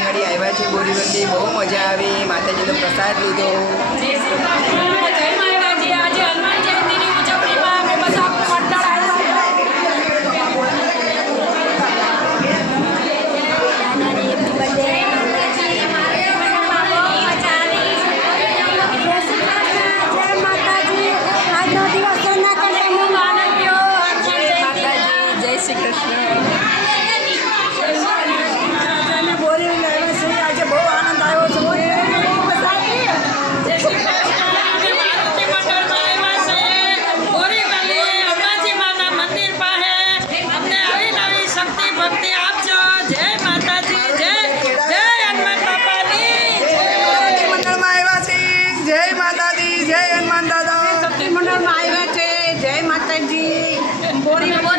આગળ આવ્યા છે બોરીવલી. બહુ મજા આવી. માતાજીનો પ્રસાદ લીધો. મંડળમાં આવ્યા છે. જય માતાજી. બોરી